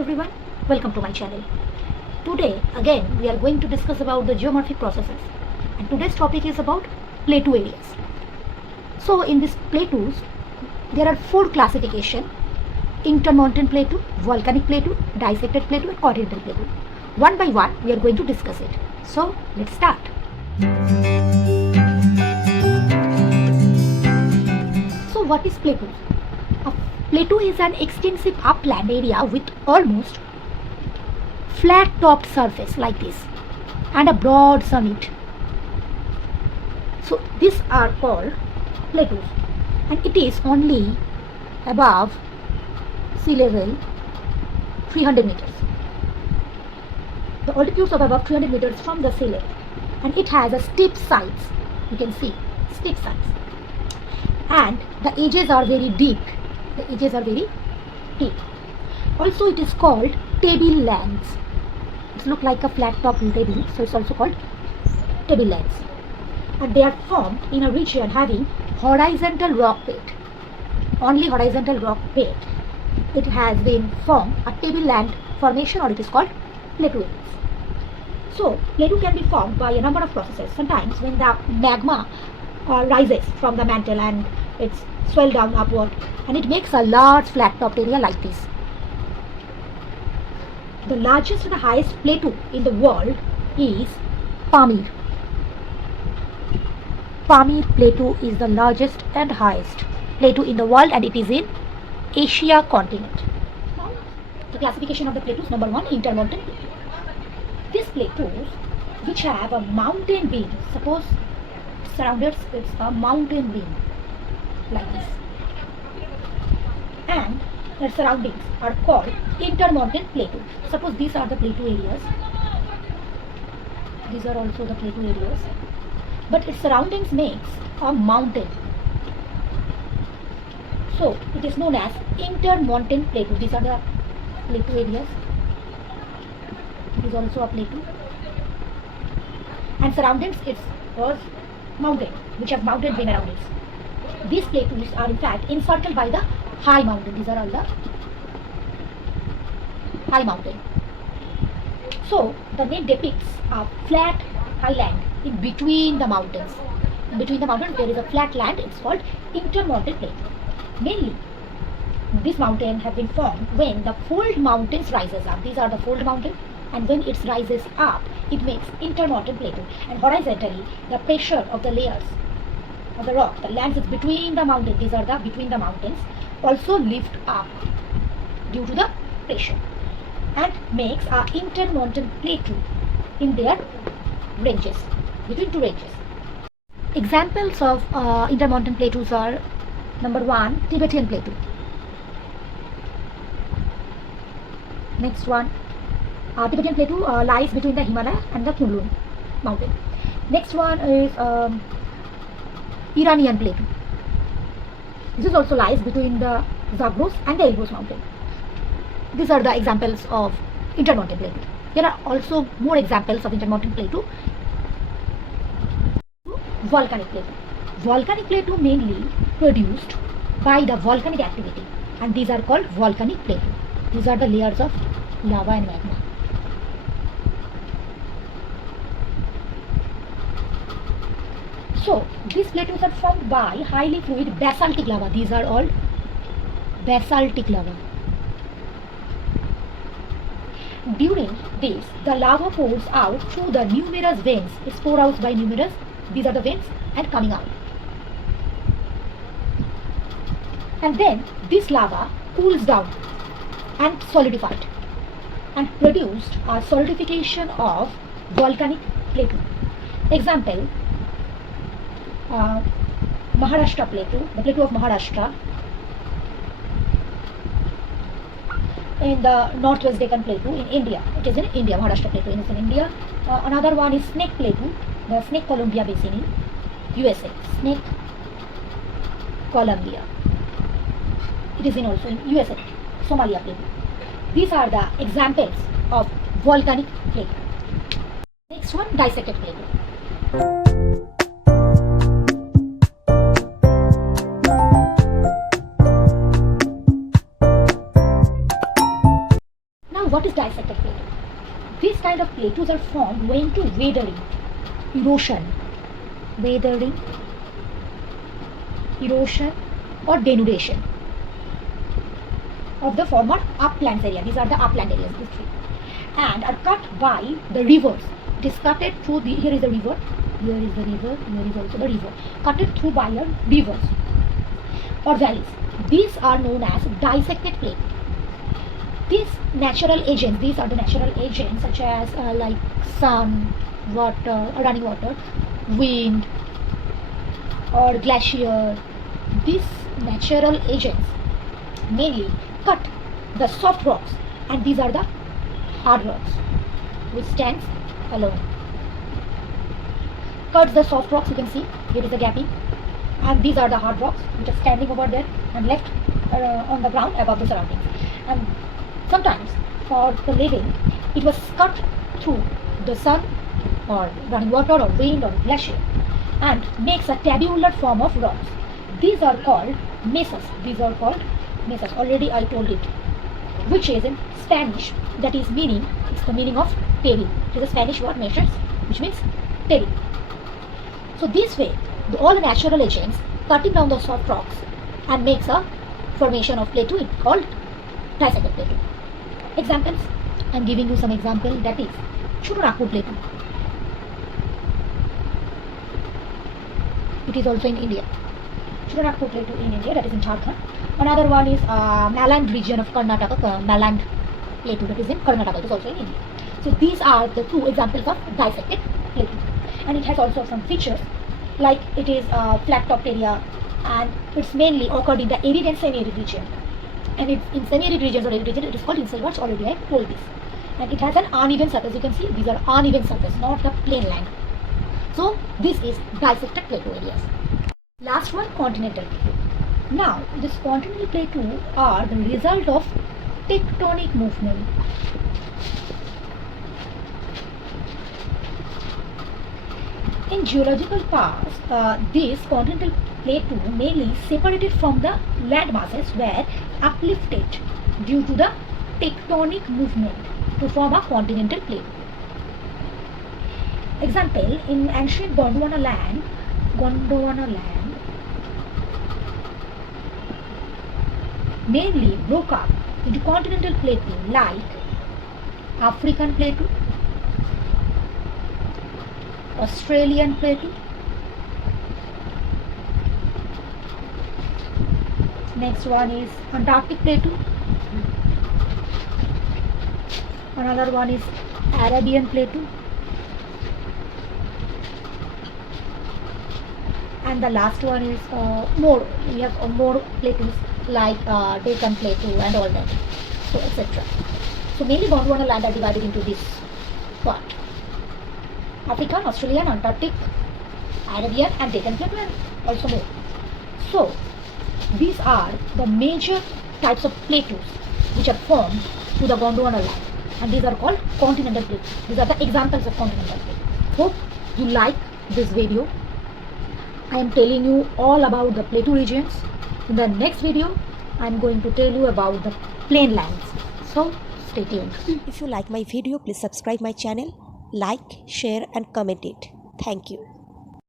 everyone, welcome to my channel. Today again we are going to discuss about the geomorphic processes, and today's topic is about plateau areas. So in this plateaus there are four classification: intermountain plateau, volcanic plateau, dissected plateau and continental plateau. One by one we are going to discuss it. So let's start. So what is plateau? A plateau is an extensive upland area with almost flat topped surface like this and a broad summit. So these are called plateaus, and it is only above sea level 300 meters. The altitudes of above 300 meters from the sea level, and it has a steep sides. You can see steep sides, and the edges are very deep. The edges are very deep. Also, it is called tablelands. It looks like a flat top table, so it's also called tablelands. And they are formed in a region having horizontal rock bed. Only horizontal rock bed. It has been formed a tableland formation, or it is called plateau areas. So, plateau can be formed by a number of processes. Sometimes when the magma rises from the mantle and it's swell down upward, and it makes a large flat topped area like this. The largest and the highest plateau in the world is Pamir. Pamir plateau is the largest and highest plateau in the world, and it is in Asia continent. Now, the classification of the plateaus: number one, intermountain plateau. These plateaus which have a mountain beam, suppose surrounded it's a mountain beam like this, and their surroundings are called intermountain plateau. Suppose these are the plateau areas, these are also the plateau areas, but its surroundings makes a mountain. So it is known as intermountain plateau. These are the plateau areas. It is also a plateau, and surroundings it was mountain, which have mountain being around it. These plateaus are in fact encircled by the high mountain. These are all the high mountain. So the name depicts a flat highland in between the mountains. In between the mountains there is a flat land. It's called intermountain plateau. Mainly this mountain have been formed when the fold mountains rises up. These are the fold mountain, and when it rises up it makes intermountain plateau. And horizontally the pressure of the layers of the rock, the lands is between the mountains, these are the between the mountains, also lift up due to the pressure and makes a intermountain plateau in their ranges, between two ranges. Examples of intermountain plateaus are: number one, Tibetan plateau. Next one, Tibetan plateau lies between the Himalaya and the Kunlun mountain. Next one is Iranian plateau. This also lies between the Zagros and the Elbrus mountain. These are the examples of intermountain plateau. There are also more examples of intermountain plateau. Volcanic plateau. Volcanic plateau mainly produced by the volcanic activity, and these are called volcanic plateau. These are the layers of lava and magma. So these plateaus are formed by highly fluid basaltic lava. These are all basaltic lava. During this, the lava pours out through the numerous veins. It's poured out by numerous. These are the veins and coming out. And then this lava cools down and solidified and produced a solidification of volcanic plateau. Example: Maharashtra plateau, the plateau of Maharashtra, in the northwest Deccan plateau in India. It is in India. Maharashtra plateau is in India. Another one is Snake plateau, the Snake Columbia basin in USA. Snake Columbia. It is in also in USA. Somalia plateau. These are the examples of volcanic plateau. Next one, dissected plateau. what is dissected plateau? These kind of plateaus are formed owing to weathering, erosion, or denudation of the former uplands area. These are the upland areas, these three, and are cut by the rivers. It is cutted through the, here is the river, here is the river, here is also the river, cutted through by the rivers or valleys. These are known as dissected plateau. These natural agents, these are the natural agents such as like sun, water, running water, wind, or glacier. These natural agents mainly cut the soft rocks, and these are the hard rocks which stands alone. Cuts the soft rocks, you can see here is the gapping, and these are the hard rocks which are standing over there and left on the ground above the surroundings. And sometimes for the living, it was cut through the sun or running water or wind or glacier and makes a tabular form of rocks. These are called mesas. Already I told it, which is in Spanish, that is meaning, it's the meaning of teril. It is a Spanish word, mesas, which means teril. So this way, all the natural agents cutting down the soft rocks and makes a formation of plateau called dissected plateau. Examples, I am giving you some example, that is Chotanagpur plateau. It is also in India. Chotanagpur plateau in India, that is in Jharkhand. Another one is Malland region of Karnataka, Malland plateau, that is in Karnataka, it is also in India. So these are the two examples of dissected plateau. And it has also some features, like it is a flat topped area, and it's mainly occurred in the arid and semi-arid region. And it's in semi-arid regions or arid region, it is called insular words, already I told this. And it has an uneven surface, you can see these are uneven surface, not the plain land. So this is dissected plateau areas. Last one, continental plateau. Now this continental plateau are the result of tectonic movement. In geological past, this continental plateau mainly separated from the land masses were uplifted due to the tectonic movement to form a continental plateau. Example, in ancient Gondwana land mainly broke up into continental plateau like African plateau, Australian plateau, next one is Antarctic plateau, another one is Arabian plateau, and the last one is we have more plateaus like Deccan plateau and all that, so etc. So mainly Gondwana land are divided into this part: African, Australian, Antarctic, Arabian and Deccan plateau, and also more. So these are the major types of plateaus which are formed to the Gondwana land, and these are called continental plateaus. These are the examples of continental plateaus. Hope you like this video. I am telling you all about the plateau regions. In the next video, I am going to tell you about the plain lands. So stay tuned. If you like my video, please subscribe my channel, like, share and comment it. Thank you.